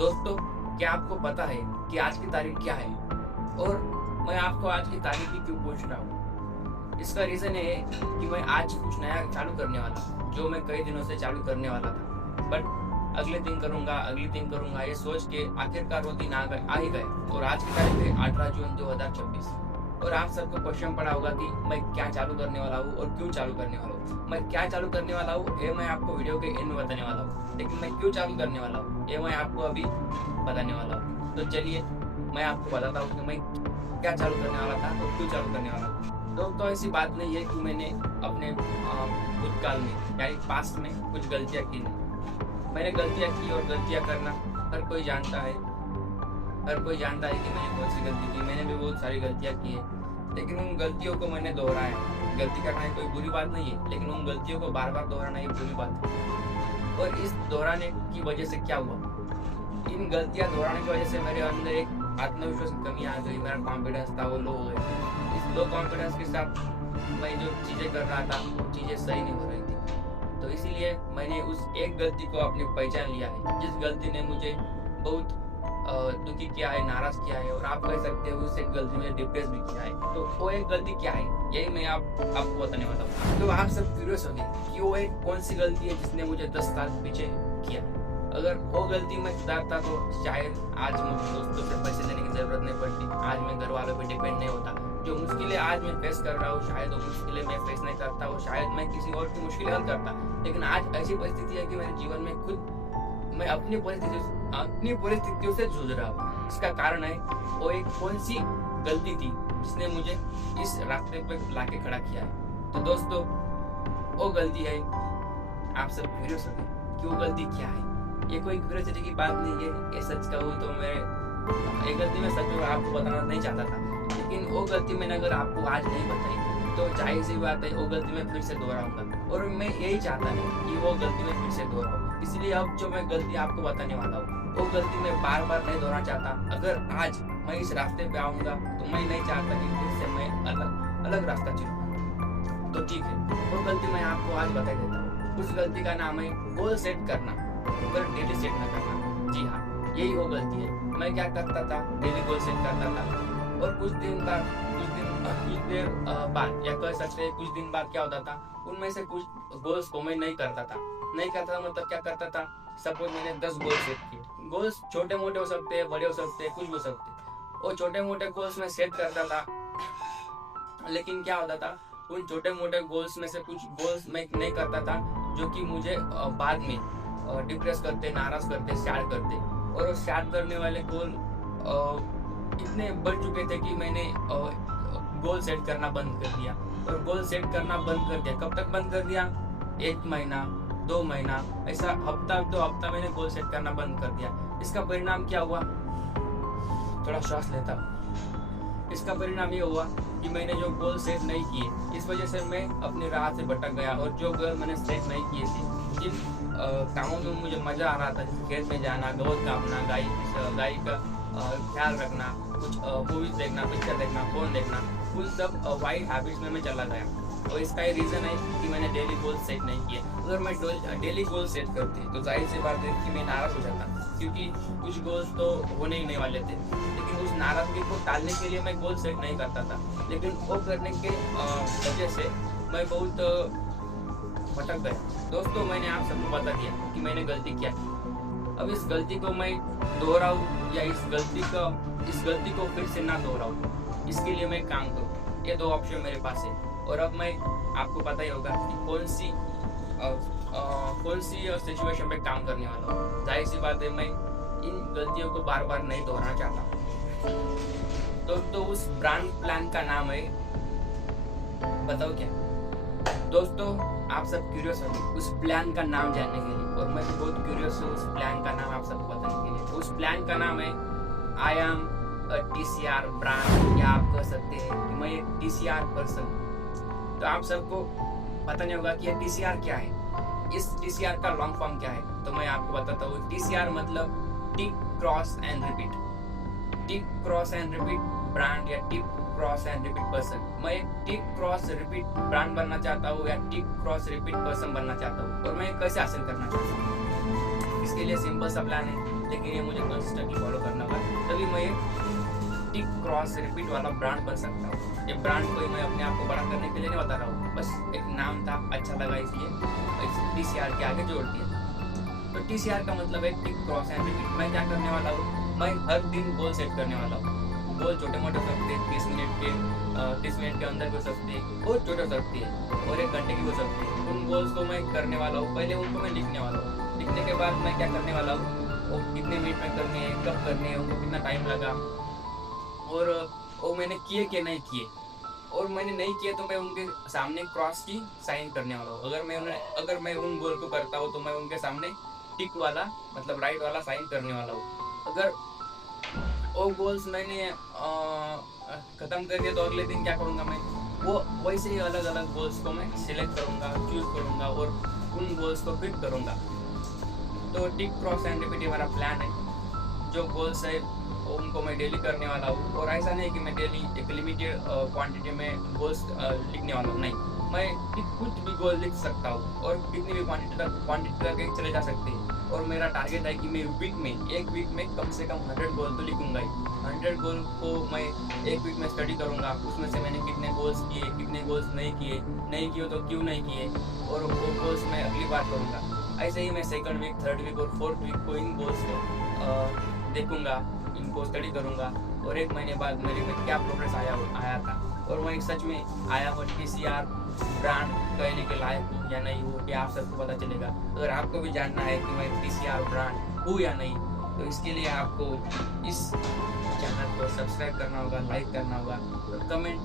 दोस्तों, क्या आपको पता है कि आज की तारीख क्या है? और मैं आपको आज की तारीख ही क्यों पूछ रहा हूँ? इसका रीज़न ये है कि मैं आज कुछ नया चालू करने वाला हूँ, जो मैं कई दिनों से चालू करने वाला था। बट अगले दिन करूँगा, अगले दिन करूँगा, ये सोच के आखिरकार वो दिन आ ही गए। और आज की तारीख है 18 जून 2026। और आप सबको क्वेश्चन पड़ा होगा कि मैं क्या चालू करने वाला हूँ और क्यों चालू करने वाला हूँ। मैं क्या चालू करने वाला हूँ ये मैं आपको वीडियो के एंड में बताने वाला हूँ, लेकिन मैं क्यों चालू करने वाला हूँ ये मैं आपको अभी बताने वाला हूँ। तो चलिए मैं आपको बताता हूँ कि मैं क्या चालू करने वाला था और क्यों चालू करने वाला हूँ। तो ऐसी बात नहीं है कि मैंने अपने भूतकाल में यानी पास्ट में कुछ गलतियाँ की नहीं। मैंने गलतियाँ की और गलतियाँ करना हर कोई जानता है। हर कोई जानता है कि मैंने कौन सी गलती की। मैंने भी बहुत सारी गलतियाँ की है, लेकिन उन गलतियों को मैंने दोहराया। गलती करना ही कोई बुरी बात नहीं है, लेकिन उन गलतियों को बार बार दोहराना ही बुरी बात है। और इस दोहराने की वजह से क्या हुआ? इन गलतियाँ दोहराने की वजह से मेरे अंदर एक आत्मविश्वास की कमी आ गई। मेरा कॉन्फिडेंस था वो लो हो गया। इस लो कॉन्फिडेंस के साथ मैं जो चीज़ें कर रहा था वो चीज़ें सही नहीं हो रही थी। तो इसीलिए मैंने उस एक गलती को अपनी पहचान लिया है, जिस गलती ने मुझे बहुत दुखी किया है, नाराज किया है, और आप कह सकते हो उस एक गलती में डिप्रेस भी किया है। तो वो एक गलती क्या है यही मैं आपको बताने वाला हूँ। तो आप सब क्यूरियस हो गए कि वो एक कौन सी गलती है जिसने मुझे 10 साल पीछे किया। अगर वो गलती मैं सुधारता तो शायद आज मुझे दोस्तों से पैसे लेने की जरूरत नहीं पड़ती, आज मैं घर वालों पर डिपेंड नहीं होता। जो मुश्किलें आज मैं फेस कर रहा हूँ शायद वो मुश्किलें मैं फेस नहीं करता, और शायद मैं किसी और की मुश्किलें हल करता। लेकिन आज ऐसी परिस्थिति है कि मेरे जीवन में खुद मैं अपनी परिस्थितियों से जूझ रहा हूँ। इसका कारण है वो एक कौन सी गलती थी जिसने मुझे इस रास्ते पर लाके खड़ा किया है। तो दोस्तों, वो गलती है, आप सब क्यूरियस हो गए कि वो गलती क्या है। ये कोई क्यूरियोसिटी की बात नहीं है। ये सच कहूँ तो मैं एक गलती में सच में आपको बताना नहीं चाहता था, लेकिन वो गलती मैंने अगर आपको आज नहीं बताई तो जाहिर सी बात है वो गलती मैं फिर से दोहराऊंगा। और मैं यही चाहता नहीं कि वो गलती मैं फिर से दोहराऊं। इसलिए अब जो मैं गलती आपको बताने वाला हूँ वो गलती मैं बार बार नहीं दोहराना चाहता। अगर आज मैं इस रास्ते पे आऊँगा तो मैं नहीं चाहता कि फिर से मैं अलग रास्ता चुनूं। तो ठीक है, वो गलती मैं आपको आज बता देता हूँ। उस गलती का नाम है गोल सेट करना, मगर डेली सेट न करना। जी हाँ, यही वो गलती है। मैं क्या करता था, डेली गोल सेट करता था, और कुछ देर बाद या कह सकते हैं कुछ दिन बाद क्या होता था, उनमें से कुछ गोल्स को मैं नहीं करता था। मतलब क्या करता था, सपोज मैंने 10 गोल सेट किए। गोल्स छोटे मोटे हो सकते हैं, बड़े हो सकते हैं, कुछ भी हो सकते हैं। और छोटे मोटे गोल्स में सेट करता था, लेकिन क्या होता था, उन छोटे मोटे गोल्स में से कुछ गोल्स मैं नहीं करता था जो कि मुझे बाद में डिप्रेस करते, नाराज करते, सैड करते। और वो सैड करने वाले गोल इतने बढ़ चुके थे कि मैंने गोल सेट करना बंद कर दिया। और गोल सेट करना बंद कर दिया, कब तक बंद कर दिया? 1 महीना, 2 महीना, ऐसा हफ्ता मैंने गोल सेट करना बंद कर दिया। इसका परिणाम क्या हुआ? थोड़ा श्वास लेता हूँ। इसका परिणाम ये हुआ कि मैंने जो गोल सेट नहीं किए, इस वजह से मैं अपने राह से भटक गया। और जो गोल मैंने सेट नहीं किए थे, जिन कामों में मुझे मजा आ रहा था, खेत में जाना, गौत काटना, गाय का ख्याल रखना, कुछ मूवीज देखना, पिक्चर देखना, फोन देखना, उन सब वाइट हैबिट्स में मैं चला गया। और इसका ये रीज़न है कि मैंने डेली गोल सेट नहीं किए। अगर मैं डेली गोल सेट करती तो जाहिर सी बात है कि मैं नाराज़ हो जाता, क्योंकि कुछ गोल्स तो होने ही नहीं वाले थे। लेकिन उस नाराज़गी को टालने के लिए मैं गोल सेट नहीं करता था। लेकिन वो करने के वजह से मैं बहुत भटक गया। दोस्तों, मैंने आप सबको बता दिया कि मैंने गलती क्या की। अब इस गलती को मैं दोहराऊं या इस गलती को फिर से ना दोहराऊं, इसके लिए मैं काम करूं। ये 2 ऑप्शन मेरे पास है। और अब मैं आपको पता ही होगा कि कौन सी सिचुएशन पे काम करने वाला हूँ। जाहिर सी बात है, मैं इन गलतियों को बार बार नहीं दोहराना चाहता। तो उस ब्रांड प्लान का नाम है, बताओ क्या? दोस्तों, आप सब क्यूरियस हो उस प्लान का नाम जानने के लिए, और मैं बहुत क्यूरियस हूँ उस प्लान का नाम आप सबको बताने के लिए। उस प्लान का नाम है आई एम TCR ब्रांड, या आप कह सकते हैं कि मैं एक TCR पर्सन। तो आप सबको पता नहीं होगा कि ये TCR क्या है, इस TCR का लॉन्ग फॉर्म क्या है। तो मैं आपको बताता हूँ। TCR मतलब tick cross and repeat. Tick cross and repeat brand या tick cross and repeat person. मैं एक टिक क्रॉस रिपीट ब्रांड बनना चाहता हूँ या टिक क्रॉस रिपीट पर्सन बनना चाहता हूँ। और मैं कैसे हासिल करना चाहता हूँ, इसके लिए सिंपल सा प्लान है। लेकिन ये मुझे कंसिस्टेंटली फॉलो करना होगा, तभी मैं टिक क्रॉस रिपीट वाला ब्रांड बन सकता हूँ। ये ब्रांड कोई मैं अपने आप को बड़ा करने के लिए नहीं बता रहा हूँ, बस एक नाम था, अच्छा लगा इसलिए इस TCR के आगे जोड़ दिया। तो TCR का मतलब है टिक क्रॉस एंड रिपीट। मैं क्या करने वाला हूँ, मैं हर दिन गोल सेट करने वाला हूँ। गोल छोटे मोटे हो सकते हैं, 30 मिनट के अंदर भी हो सकते हैं, बहुत छोटे हो सकती है, और 1 घंटे की हो सकती है। उन गोल्स को मैं करने वाला हूँ, पहले उनको मैं लिखने वाला हूँ। लिखने के बाद मैं क्या करने वाला हूँ, वो कितने मिनट में करने हैं, कब करने हैं, उनको कितना टाइम लगा, और वो मैंने किए कि नहीं किए, और मैंने नहीं किए तो मैं उनके सामने क्रॉस की साइन करने वाला हूँ। अगर मैं उन गोल को करता हूँ तो मैं उनके सामने टिक वाला मतलब राइट वाला साइन करने वाला हूँ। अगर वो गोल्स मैंने खत्म कर दिया तो अगले दिन क्या करूँगा, मैं वो वैसे ही अलग अलग गोल्स को मैं सिलेक्ट करूँगा, चूज करूँगा और उन गोल्स को क्लिक करूँगा। तो टिक क्रॉस एंड रिपीट हमारा प्लान है। जो गोल्स है उनको मैं डेली करने वाला हूँ, और ऐसा नहीं कि मैं डेली एक लिमिटेड क्वांटिटी में गोल्स लिखने वाला हूँ, नहीं, मैं कुछ भी गोल लिख सकता हूँ और कितनी भी क्वांटिटी तक चले जा सकते हैं। और मेरा टारगेट है कि मैं एक वीक में कम से कम 100 गोल तो लिखूंगा ही। 100 गोल को मैं एक वीक में स्टडी करूँगा, उसमें से मैंने कितने गोल्स किए, कितने गोल्स नहीं किए तो क्यों नहीं किए, और वो गोल्स मैं अगली बार करूँगा। ऐसे ही मैं 2nd वीक, 3rd वीक और 4th वीक को इन गोल्स को देखूंगा, इनको स्टडी करूंगा, और 1 महीने बाद मेरे में क्या प्रोग्रेस आया था, और मैं सच में आया हूँ TCR ब्रांड कहने के लायक हूँ या नहीं हूँ, क्या आप सबको पता चलेगा। अगर आपको भी जानना है कि मैं TCR ब्रांड हूँ या नहीं, तो इसके लिए आपको इस चैनल को सब्सक्राइब करना होगा, लाइक करना होगा और कमेंट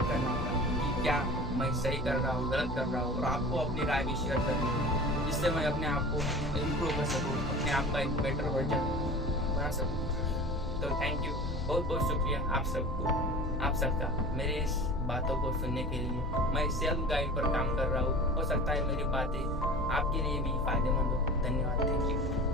करना होगा कि क्या मैं सही कर रहा हूँ, गलत कर रहा हूँ, और आपको अपनी राय भी शेयर करनी है, जिससे मैं अपने आप को इम्प्रूव कर सकूँ, अपने आप का एक बेटर वर्जन बना सकूँ। तो थैंक यू, बहुत बहुत शुक्रिया आप सबका मेरे इस बातों को सुनने के लिए। मैं सेल्फ गाइड पर काम कर रहा हूँ, हो सकता है मेरी बातें आपके लिए भी फायदेमंद हो। धन्यवाद, थैंक यू।